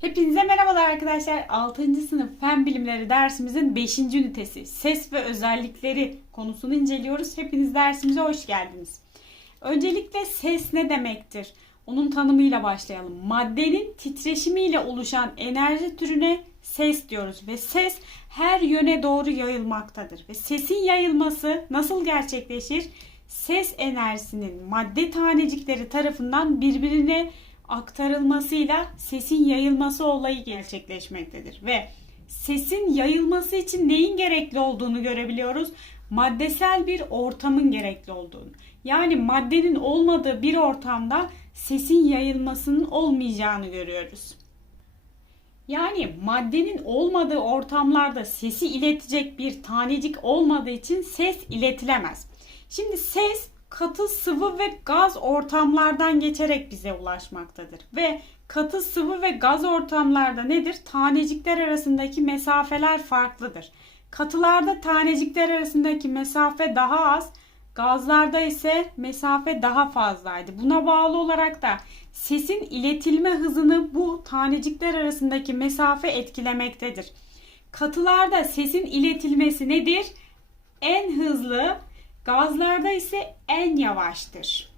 Hepinize merhabalar arkadaşlar. 6. sınıf Fen Bilimleri dersimizin 5. ünitesi ses ve özellikleri konusunu inceliyoruz. Hepiniz dersimize hoş geldiniz. Öncelikle ses ne demektir? Onun tanımıyla başlayalım. Maddenin titreşimiyle oluşan enerji türüne ses diyoruz ve ses her yöne doğru yayılmaktadır. Ve sesin yayılması nasıl gerçekleşir? Ses enerjisinin madde tanecikleri tarafından birbirine aktarılmasıyla sesin yayılması olayı gerçekleşmektedir. Ve sesin yayılması için neyin gerekli olduğunu görebiliyoruz. Maddesel bir ortamın gerekli olduğunu. Yani maddenin olmadığı bir ortamda sesin yayılmasının olmayacağını görüyoruz. Yani maddenin olmadığı ortamlarda sesi iletecek bir tanecik olmadığı için ses iletilemez. Şimdi ses katı sıvı ve gaz ortamlardan geçerek bize ulaşmaktadır. Ve katı sıvı ve gaz ortamlarda nedir? Tanecikler arasındaki mesafeler farklıdır. Katılarda tanecikler arasındaki mesafe daha az, gazlarda ise mesafe daha fazlaydı. Buna bağlı olarak da sesin iletilme hızını bu tanecikler arasındaki mesafe etkilemektedir. Katılarda sesin iletilmesi nedir? En hızlı, Gazlarda ise en yavaştır.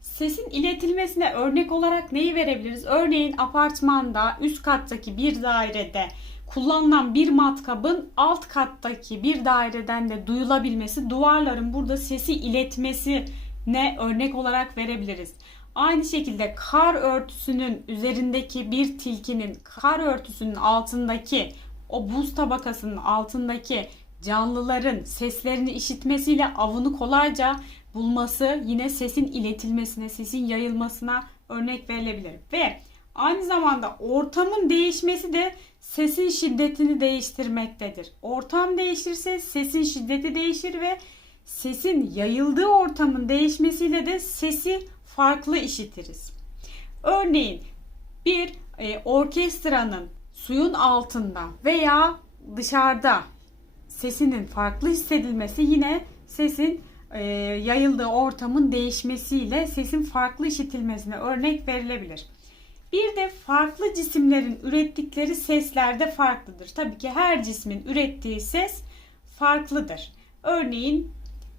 Sesin iletilmesine örnek olarak neyi verebiliriz? Örneğin apartmanda üst kattaki bir dairede kullanılan bir matkabın alt kattaki bir daireden de duyulabilmesi, duvarların burada sesi iletmesine örnek olarak verebiliriz. Aynı şekilde kar örtüsünün üzerindeki bir tilkinin kar örtüsünün altındaki o buz tabakasının altındaki canlıların seslerini işitmesiyle avını kolayca bulması yine sesin iletilmesine, sesin yayılmasına örnek verilebilir. Ve aynı zamanda ortamın değişmesi de sesin şiddetini değiştirmektedir. Ortam değişirse sesin şiddeti değişir ve sesin yayıldığı ortamın değişmesiyle de sesi farklı işitiriz. Örneğin bir e, orkestranın suyun altında veya dışarıda sesinin farklı hissedilmesi yine sesin e, yayıldığı ortamın değişmesiyle sesin farklı işitilmesine örnek verilebilir. Bir de farklı cisimlerin ürettikleri sesler de farklıdır. Tabii ki her cismin ürettiği ses farklıdır. Örneğin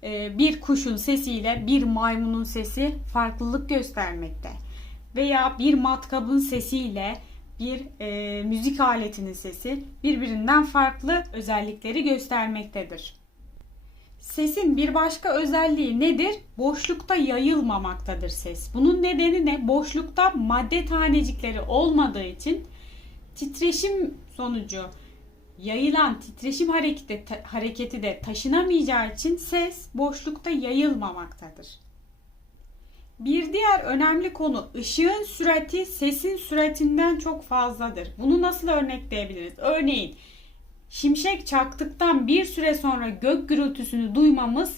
e, bir kuşun sesiyle bir maymunun sesi farklılık göstermekte. Veya bir matkabın sesiyle bir e, müzik aletinin sesi birbirinden farklı özellikleri göstermektedir. Sesin bir başka özelliği nedir? Boşlukta yayılmamaktadır ses. Bunun nedeni ne? Boşlukta madde tanecikleri olmadığı için titreşim sonucu yayılan titreşim hareketi, hareketi de taşınamayacağı için ses boşlukta yayılmamaktadır. Bir diğer önemli konu ışığın sürati sesin süratinden çok fazladır. Bunu nasıl örnekleyebiliriz? Örneğin şimşek çaktıktan bir süre sonra gök gürültüsünü duymamız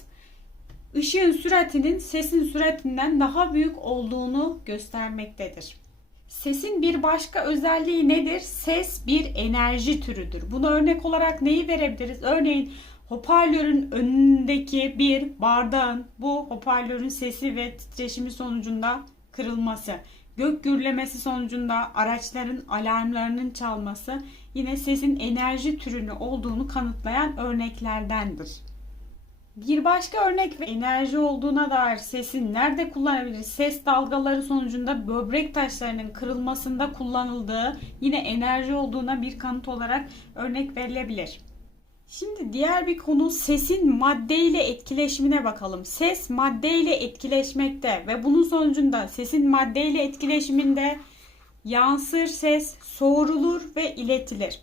ışığın süratinin sesin süratinden daha büyük olduğunu göstermektedir. Sesin bir başka özelliği nedir? Ses bir enerji türüdür. Buna örnek olarak neyi verebiliriz? Örneğin hoparlörün önündeki bir bardağın bu hoparlörün sesi ve titreşimi sonucunda kırılması, gök gürlemesi sonucunda araçların alarmlarının çalması yine sesin enerji türünü olduğunu kanıtlayan örneklerdendir. Bir başka örnek ve enerji olduğuna dair sesin nerede kullanabiliriz? Ses dalgaları sonucunda böbrek taşlarının kırılmasında kullanıldığı yine enerji olduğuna bir kanıt olarak örnek verilebilir. Şimdi diğer bir konu sesin maddeyle etkileşimine bakalım. Ses maddeyle etkileşmekte ve bunun sonucunda sesin maddeyle etkileşiminde yansır ses, soğurulur ve iletilir.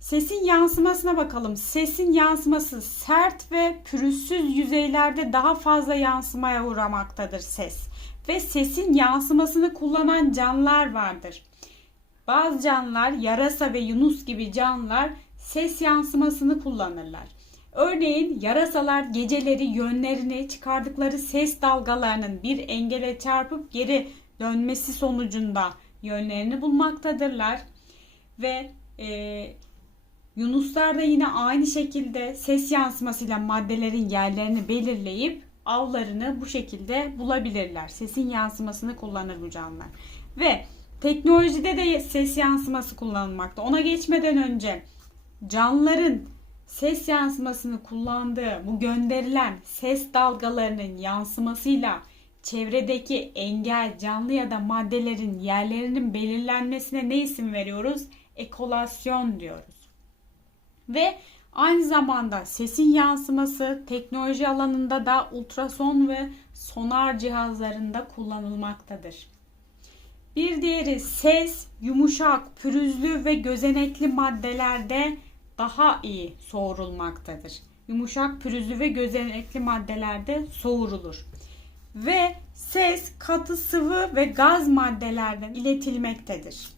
Sesin yansımasına bakalım. Sesin yansıması sert ve pürüzsüz yüzeylerde daha fazla yansımaya uğramaktadır ses. Ve sesin yansımasını kullanan canlılar vardır. Bazı canlılar yarasa ve yunus gibi canlılar ses yansımasını kullanırlar. Örneğin yarasalar geceleri yönlerini çıkardıkları ses dalgalarının bir engele çarpıp geri dönmesi sonucunda yönlerini bulmaktadırlar. Ve e, Yunuslar da yine aynı şekilde ses yansımasıyla maddelerin yerlerini belirleyip avlarını bu şekilde bulabilirler. Sesin yansımasını kullanır bu canlılar. Ve teknolojide de ses yansıması kullanılmakta. Ona geçmeden önce canlıların ses yansımasını kullandığı bu gönderilen ses dalgalarının yansımasıyla çevredeki engel, canlı ya da maddelerin yerlerinin belirlenmesine ne isim veriyoruz? Ekolasyon diyoruz. Ve aynı zamanda sesin yansıması teknoloji alanında da ultrason ve sonar cihazlarında kullanılmaktadır. Bir diğeri ses yumuşak, pürüzlü ve gözenekli maddelerde daha iyi soğurulmaktadır. Yumuşak, pürüzlü ve gözenekli maddelerde soğurulur. Ve ses katı sıvı ve gaz maddelerden iletilmektedir.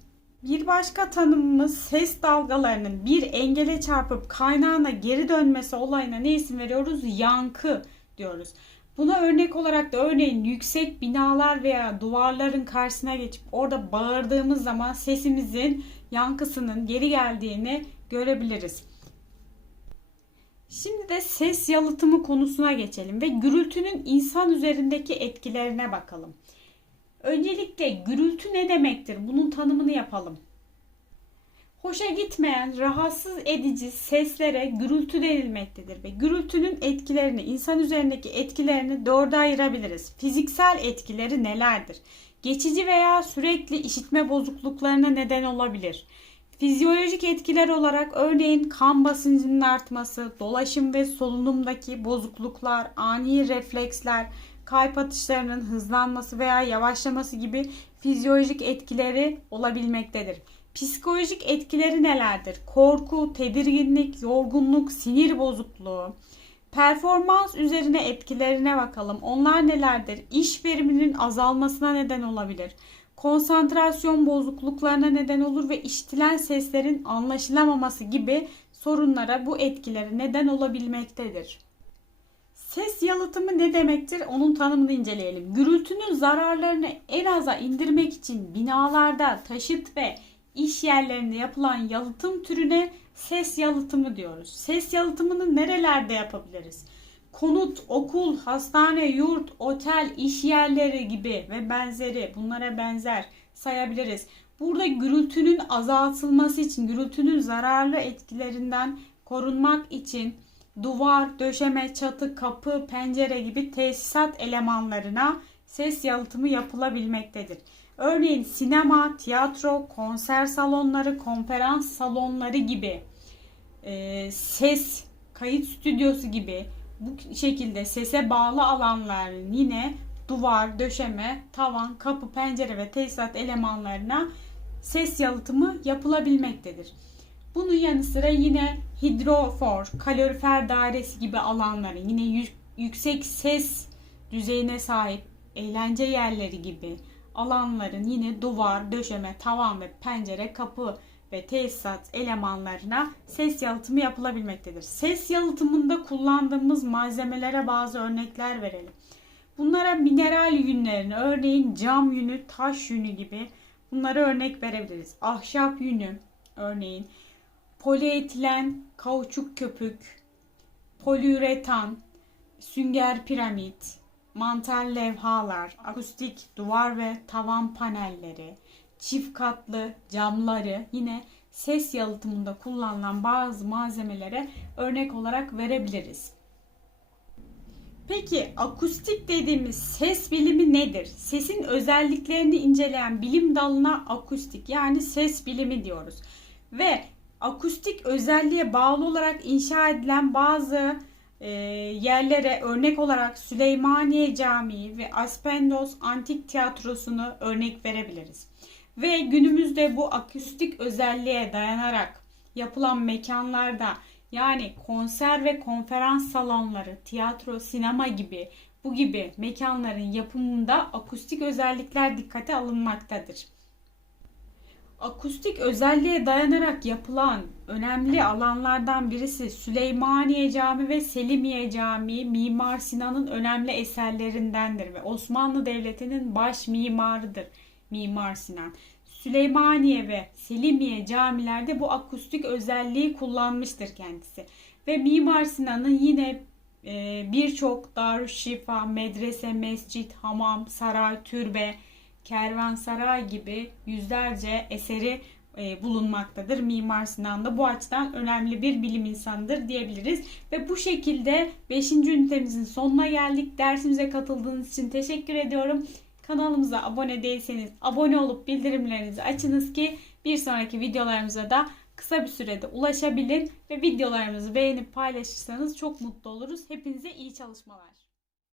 Bir başka tanımımız ses dalgalarının bir engele çarpıp kaynağına geri dönmesi olayına ne isim veriyoruz? Yankı diyoruz. Buna örnek olarak da örneğin yüksek binalar veya duvarların karşısına geçip orada bağırdığımız zaman sesimizin yankısının geri geldiğini görebiliriz. Şimdi de ses yalıtımı konusuna geçelim ve gürültünün insan üzerindeki etkilerine bakalım. Öncelikle gürültü ne demektir? Bunun tanımını yapalım. Hoşa gitmeyen, rahatsız edici seslere gürültü denilmektedir ve gürültünün etkilerini, insan üzerindeki etkilerini dörde ayırabiliriz. Fiziksel etkileri nelerdir? Geçici veya sürekli işitme bozukluklarına neden olabilir. Fizyolojik etkiler olarak örneğin kan basıncının artması, dolaşım ve solunumdaki bozukluklar, ani refleksler, kalp atışlarının hızlanması veya yavaşlaması gibi fizyolojik etkileri olabilmektedir. Psikolojik etkileri nelerdir? Korku, tedirginlik, yorgunluk, sinir bozukluğu. Performans üzerine etkilerine bakalım. Onlar nelerdir? İş veriminin azalmasına neden olabilir. Konsantrasyon bozukluklarına neden olur ve işitilen seslerin anlaşılamaması gibi sorunlara bu etkileri neden olabilmektedir. Ses yalıtımı ne demektir? Onun tanımını inceleyelim. Gürültünün zararlarını en aza indirmek için binalarda, taşıt ve iş yerlerinde yapılan yalıtım türüne ses yalıtımı diyoruz. Ses yalıtımını nerelerde yapabiliriz? Konut, okul, hastane, yurt, otel, iş yerleri gibi ve benzeri bunlara benzer sayabiliriz. Burada gürültünün azaltılması için, gürültünün zararlı etkilerinden korunmak için duvar, döşeme, çatı, kapı, pencere gibi tesisat elemanlarına ses yalıtımı yapılabilmektedir. Örneğin sinema, tiyatro, konser salonları, konferans salonları gibi e, ses kayıt stüdyosu gibi bu şekilde sese bağlı alanların yine duvar, döşeme, tavan, kapı, pencere ve tesisat elemanlarına ses yalıtımı yapılabilmektedir. Bunun yanı sıra yine hidrofor, kalorifer dairesi gibi alanların yine yüksek ses düzeyine sahip eğlence yerleri gibi alanların yine duvar, döşeme, tavan ve pencere, kapı ve tesisat elemanlarına ses yalıtımı yapılabilmektedir. Ses yalıtımında kullandığımız malzemelere bazı örnekler verelim. Bunlara mineral yünlerini, örneğin cam yünü, taş yünü gibi bunlara örnek verebiliriz. Ahşap yünü, örneğin polietilen, kauçuk köpük, poliüretan, sünger piramit, mantar levhalar, akustik duvar ve tavan panelleri, çift katlı camları yine ses yalıtımında kullanılan bazı malzemelere örnek olarak verebiliriz. Peki akustik dediğimiz ses bilimi nedir? Sesin özelliklerini inceleyen bilim dalına akustik yani ses bilimi diyoruz. Ve akustik özelliğe bağlı olarak inşa edilen bazı e, yerlere örnek olarak Süleymaniye Camii ve Aspendos Antik Tiyatrosu'nu örnek verebiliriz. Ve günümüzde bu akustik özelliğe dayanarak yapılan mekanlarda yani konser ve konferans salonları, tiyatro, sinema gibi bu gibi mekanların yapımında akustik özellikler dikkate alınmaktadır. Akustik özelliğe dayanarak yapılan önemli alanlardan birisi Süleymaniye Camii ve Selimiye Camii Mimar Sinan'ın önemli eserlerindendir ve Osmanlı Devleti'nin baş mimarıdır Mimar Sinan. Süleymaniye ve Selimiye camilerde bu akustik özelliği kullanmıştır kendisi. Ve Mimar Sinan'ın yine e, birçok darüşşifa, medrese, mescit, hamam, saray, türbe, kervansaray gibi yüzlerce eseri e, bulunmaktadır. Mimar Sinan da bu açıdan önemli bir bilim insanıdır diyebiliriz. Ve bu şekilde 5. ünitemizin sonuna geldik. Dersimize katıldığınız için teşekkür ediyorum. Kanalımıza abone değilseniz abone olup bildirimlerinizi açınız ki bir sonraki videolarımıza da kısa bir sürede ulaşabilin ve videolarımızı beğenip paylaşırsanız çok mutlu oluruz. Hepinize iyi çalışmalar.